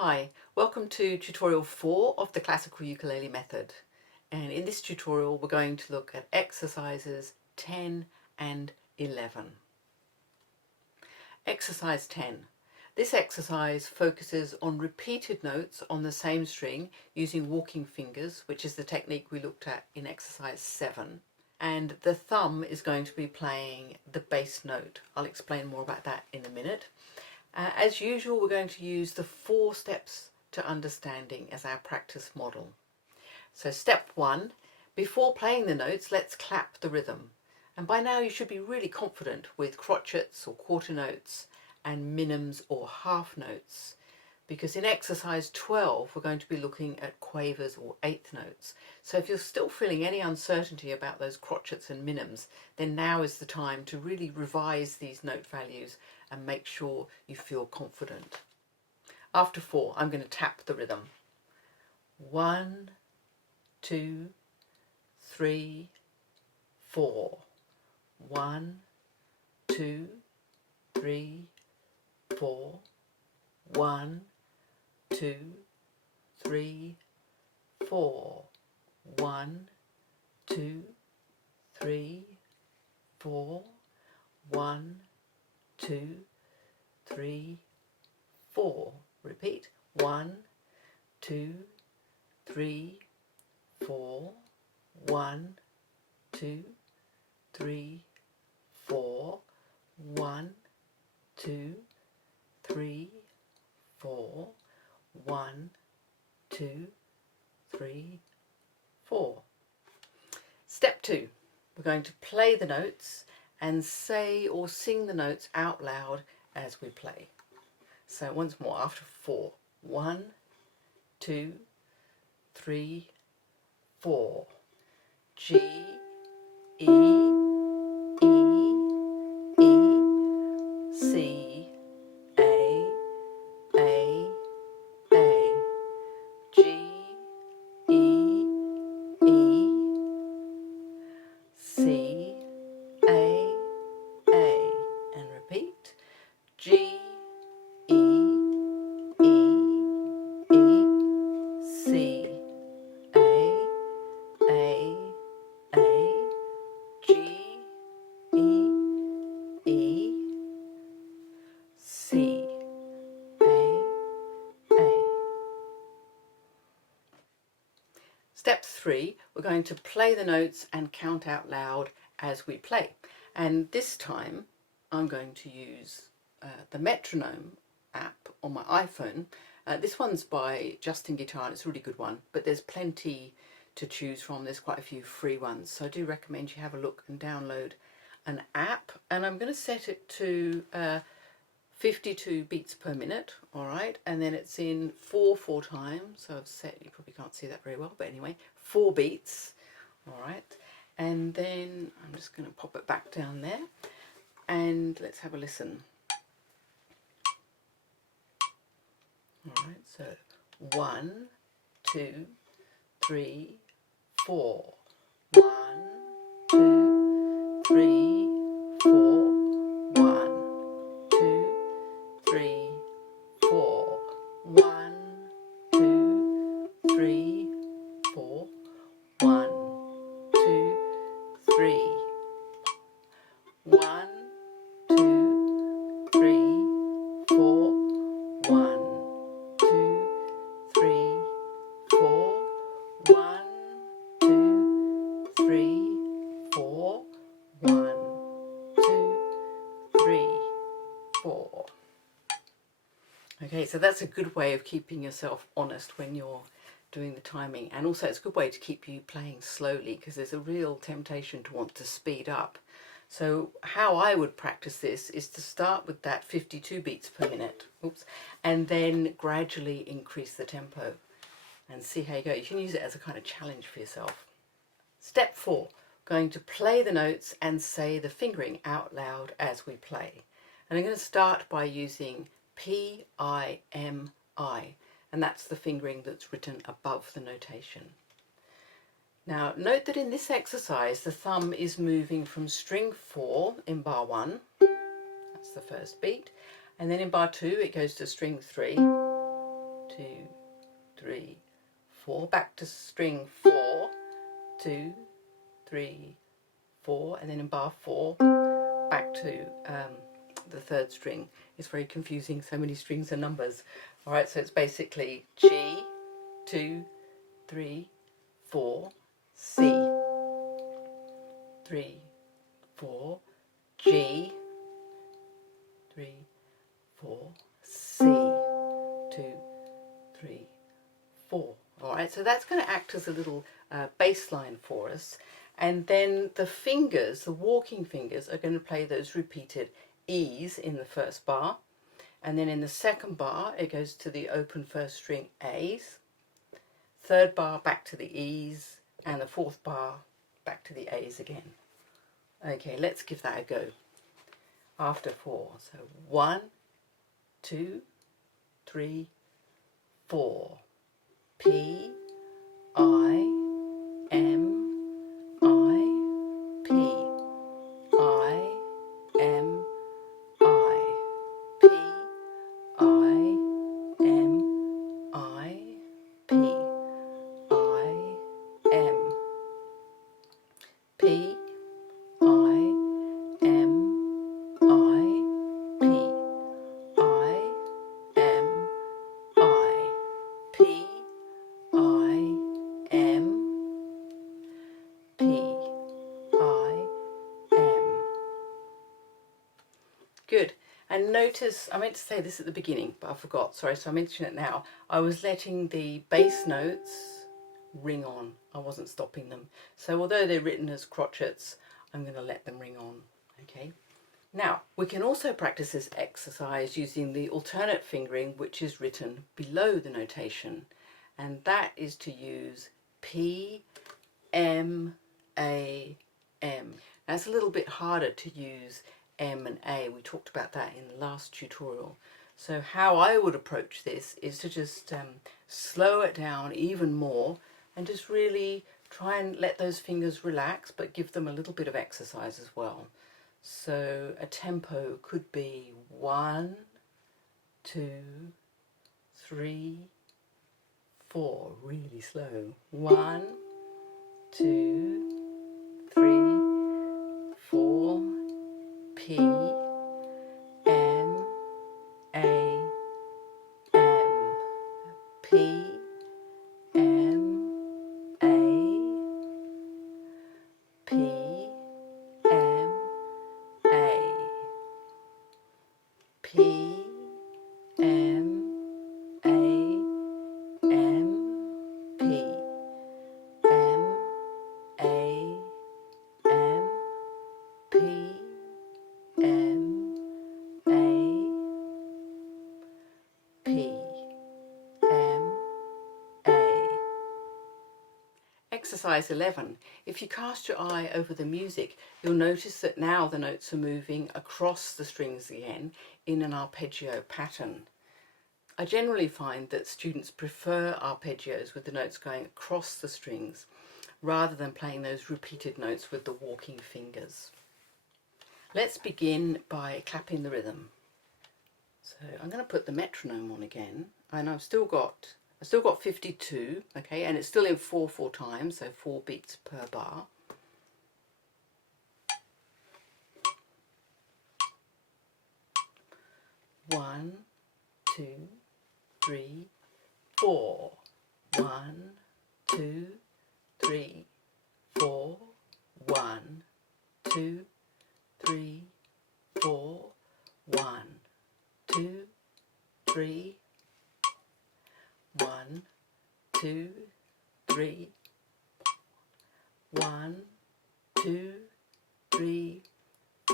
Hi, welcome to tutorial 4 of the Classical Ukulele Method. And in this tutorial we're going to look at exercises 10 and 11. Exercise 10. This exercise focuses on repeated notes on the same string using walking fingers, which is the technique we looked at in exercise 7. And the thumb is going to be playing the bass note. I'll explain more about that in a minute. As usual, we're going to use the 4 steps to understanding as our practice model. So step 1, before playing the notes, let's clap the rhythm. And by now you should be really confident with crotchets or quarter notes and minims or half notes, because in exercise 12 we're going to be looking at quavers or eighth notes. So if you're still feeling any uncertainty about those crotchets and minims, then now is the time to really revise these note values and make sure you feel confident. After 4, I'm going to tap the rhythm. 1, 2, 3, 4. 1, 2, 3, 4. 1, 2, 3, 4. 1, 2, 3, 4. 1, 2, 3, 4. Repeat. 1, 2, 3, 4. 1, 2, 3, 4. 1, 2, 3, 4. 1, 2, 3, 4. Step 2. We're going to play the notes and say or sing the notes out loud as we play. So once more, after 4. 1, 2, 3, 4. G, E, E, E, C, A, A, G, E, E, C, A, and repeat. G, E, E, E, C, A, G, E, E, C, A. Step 3, we're going to play the notes and count out loud as we play. And this time I'm going to use the metronome app on my iPhone. This one's by Justin Guitar and it's a really good one, but there's plenty to choose from. There's quite a few free ones, so I do recommend you have a look and download an app. And I'm going to set it to 52 beats per minute, all right, and then it's in 4/4 times. So I've set, you probably can't see that very well, but anyway, 4 beats, all right. And then I'm just going to pop it back down there and let's have a listen. All right, so 1, 2, 3, 4. 1, 2, 3, 4. 1, 2, 3, 4. 1, 2, 3, 4. 1, 2, 3. 1, 2, 3, 4. 1, 2, 3, 4. 1, 2, 3, 4. 1, 2, 3, 4. Okay, so that's a good way of keeping yourself honest when you're doing the timing, and also it's a good way to keep you playing slowly because there's a real temptation to want to speed up. So how I would practice this is to start with that 52 beats per minute, and then gradually increase the tempo and see how you go. You can use it as a kind of challenge for yourself. Step 4, going to play the notes and say the fingering out loud as we play. And I'm going to start by using P-I-M-I, and that's the fingering that's written above the notation. Now note that in this exercise the thumb is moving from string 4 in bar 1, that's the first beat, and then in bar 2 it goes to string 3, 2, 2, 3, 4. Back to string 4, 2, 3, 4, and then in bar 4 back to the third string. It's very confusing, so many strings and numbers. Alright, so it's basically G, 2, 3, 4, C, 3, 4, G, 3, 4, C, 2, 3, 4. Alright, so that's going to act as a little bass line for us. And then the fingers, the walking fingers, are going to play those repeated E's in the first bar. And then in the second bar, it goes to the open first string A's. Third bar, back to the E's. And the fourth bar, back to the A's again. Okay, let's give that a go. After 4. So 1, 2, 3, 4. P, I, M, I, P, I, M, I, P, I, M, I, P, I, M, P, I, M, I, P, I, M, I, P, I, M, P, I, M. Good. And notice, I meant to say this at the beginning, but I forgot. Sorry, so I mention it now. I was letting the bass notes ring on. I wasn't stopping them. So although they're written as crotchets, I'm going to let them ring on. Okay. Now, we can also practice this exercise using the alternate fingering, which is written below the notation. And that is to use P, M, A, M. Now, it's a little bit harder to use M and A. We talked about that in the last tutorial. So how I would approach this is to just slow it down even more and just really try and let those fingers relax, but give them a little bit of exercise as well. So a tempo could be 1, 2, 3, 4, really slow. 1, 2, 3, 4, P, M, A, M, P, M, A, P, M, A, P, M, A, M, P, M, A, M, P, M, A, P, M, A. Exercise 11. If you cast your eye over the music, you'll notice that now the notes are moving across the strings again in an arpeggio pattern. I generally find that students prefer arpeggios with the notes going across the strings rather than playing those repeated notes with the walking fingers. Let's begin by clapping the rhythm. So I'm going to put the metronome on again, and I've still got 52, okay, and it's still in 4/4 time, so 4 beats per bar. One, 2, 3, 4. 1, 2, 3, 4. 1, 2, 3, 4. 1, 2, 3. 1, 2, 3. 1, 2, 3,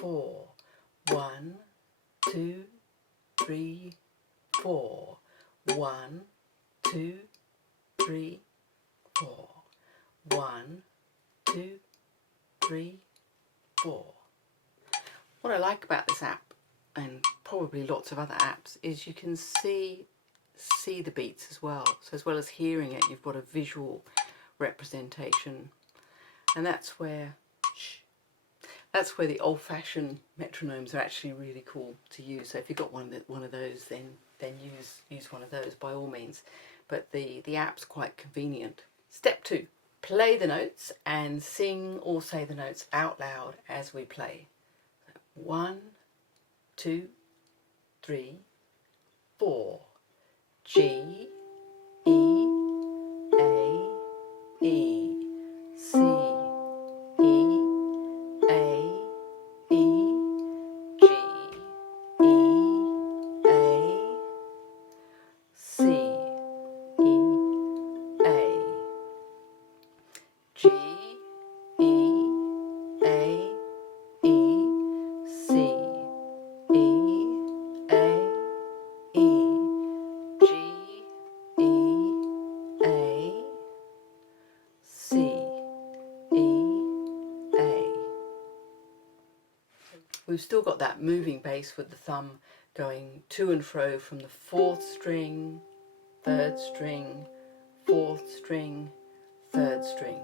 4. 1, 2, 3, 4. 1, 2, 3, 4. 1, 2, 3, 4. What I like about this app, and probably lots of other apps, is you can see the beats as well. So as well as hearing it, you've got a visual representation, and that's where That's where the old-fashioned metronomes are actually really cool to use. So if you've got one of those, then use one of those by all means. But the app's quite convenient. Step 2. Play the notes and sing or say the notes out loud as we play. 1, 2, 3, 4. G, E, A, E, C, E, A, E, G, E, A, C, E, A, G, E, A, E, C, E, A, E, G, E, A, C, E, A. We've still got that moving bass with the thumb going to and fro from the 4th string, 3rd string, 4th string, 3rd string.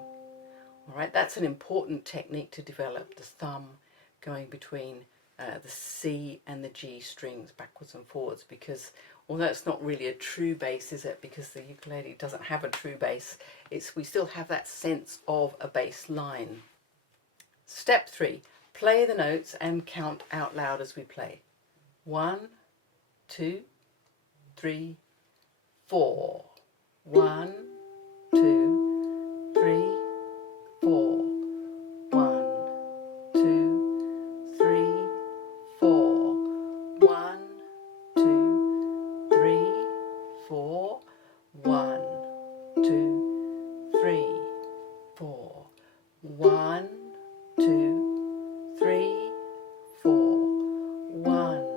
All right, that's an important technique to develop, the thumb going between the C and the G strings backwards and forwards, because although it's not really a true bass, is it? Because the ukulele doesn't have a true bass, we still have that sense of a bass line. Step 3, play the notes and count out loud as we play. 1, 2, 3, 4. 1, 2, 3, 4. 1, 2, 3, 4. 1, 2, 3, 4. 1, 2, 3, 4. 1, 2, 3, 4. 1,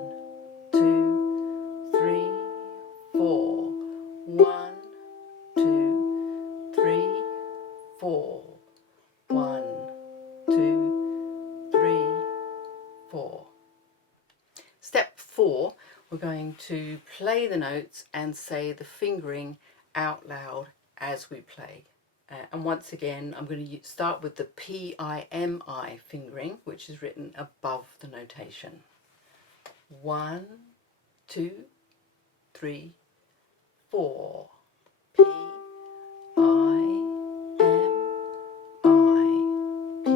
2, 3, 4. 1, 2, 3, 4. 1, 2, 3, 4. Step 4, we're going to play the notes and say the fingering out loud as we play. And once again, I'm going to start with the P-I-M-I fingering, which is written above the notation. 1, 2, 3, 4. P, I, M, I. P,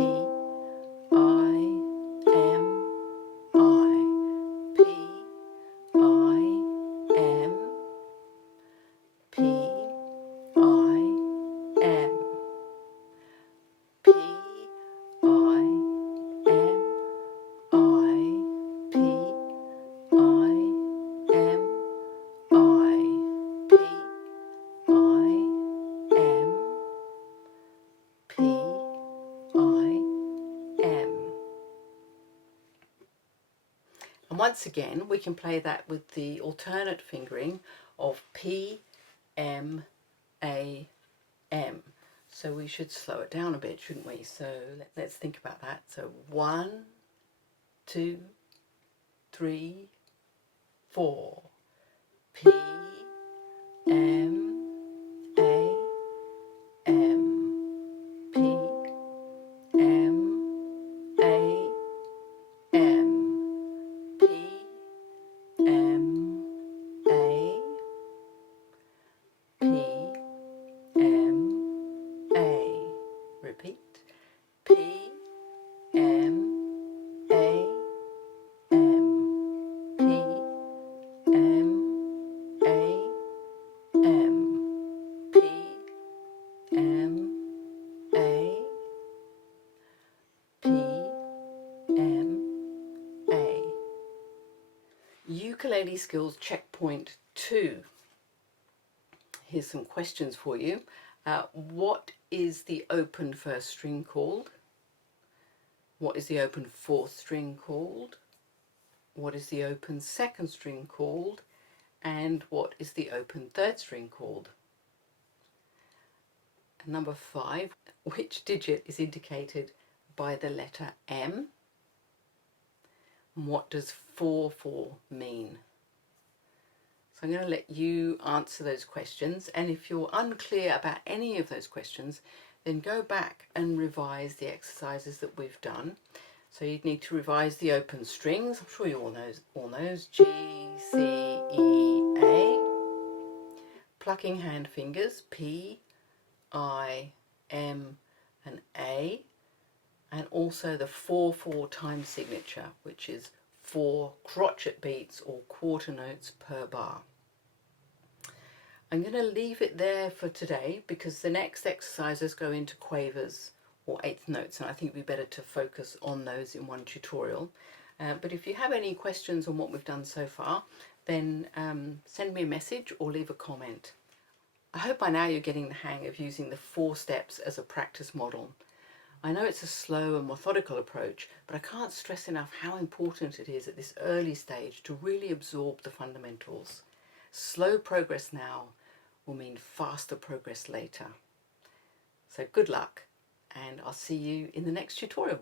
I, M, I. P, I, M, P, I, M. P, I, M, I. P, I, M, I. P, I, M, P, I, M. And once again, we can play that with the alternate fingering of P, M, A, M. So we should slow it down a bit, shouldn't we? So let's think about that. So 1, 2, 3, 4. P, M, A, M. P, M, A, M. P, M, A, P, M, A. Repeat. P, M, A, M. P, M, A, M. P, M, A, P, M, A. Ukulele skills checkpoint 2. Here's some questions for you. What is the open 1st string called? What is the open 4th string called? What is the open 2nd string called? And what is the open 3rd string called? And number 5, which digit is indicated by the letter M? And what does 4/4 mean? So I'm going to let you answer those questions, and if you're unclear about any of those questions, then go back and revise the exercises that we've done. So you'd need to revise the open strings. I'm sure you all knows G, C, E, A. Plucking hand fingers P, I, M and A. And also the 4/4 time signature, which is 4 crotchet beats or quarter notes per bar. I'm going to leave it there for today because the next exercises go into quavers or eighth notes, and I think it'd be better to focus on those in one tutorial. But if you have any questions on what we've done so far, then send me a message or leave a comment. I hope by now you're getting the hang of using the 4 steps as a practice model. I know it's a slow and methodical approach, but I can't stress enough how important it is at this early stage to really absorb the fundamentals. Slow progress now will mean faster progress later. So good luck, and I'll see you in the next tutorial.